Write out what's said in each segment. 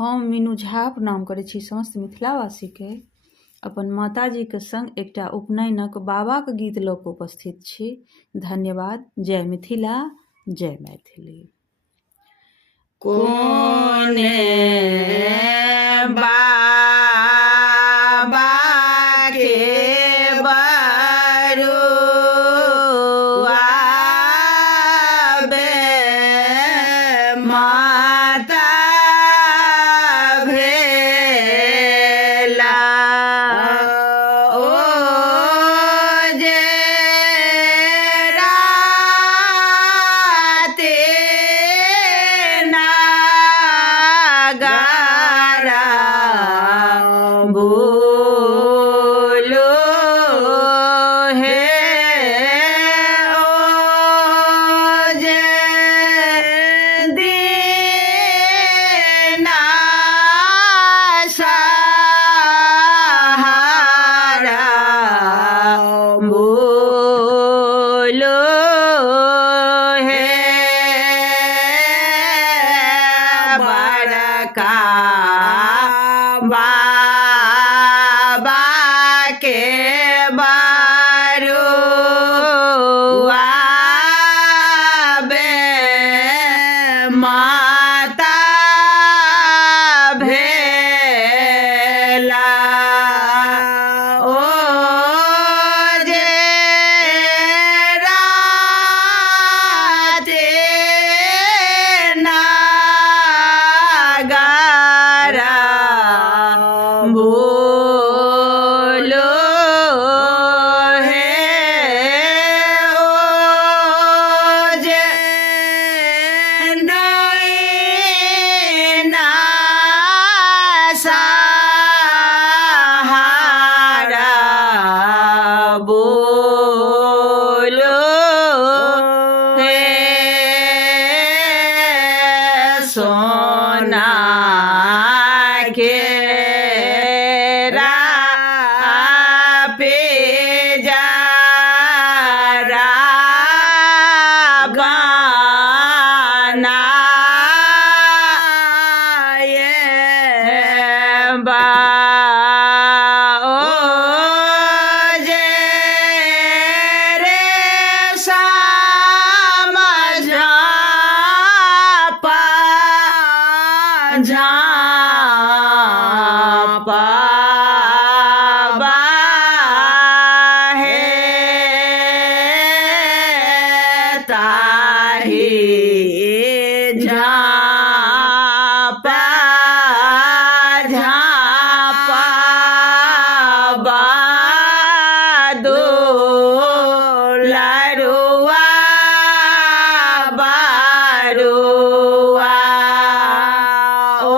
हम मीनू झा प्रणाम करै छी समस्त मिथिलावासीके। अपन माताजीके संग एकटा उपनयनक बाबाक गीत लऽ कऽ उपस्थित छी। धन्यवाद। जय मिथिला, जय मैथिली। कोने बाबा के बरुआ बे माता भेला ओ जे राते नागारा बोलो हे ओ जे दीना सहारा बोलो हे बड़का बाबा के बरुआ बे माता भेला ओ जे राते नागारा बोलो हे ओ जे नैना सहारा बोलो हे सोना के पे जरा गाना ये बा ओ जे रे समझा पाबा हे ताही झापा दो लरुआ बारुआ ओ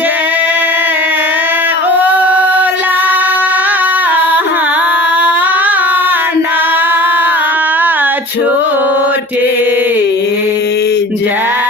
जे ओलाहाना छोटे जा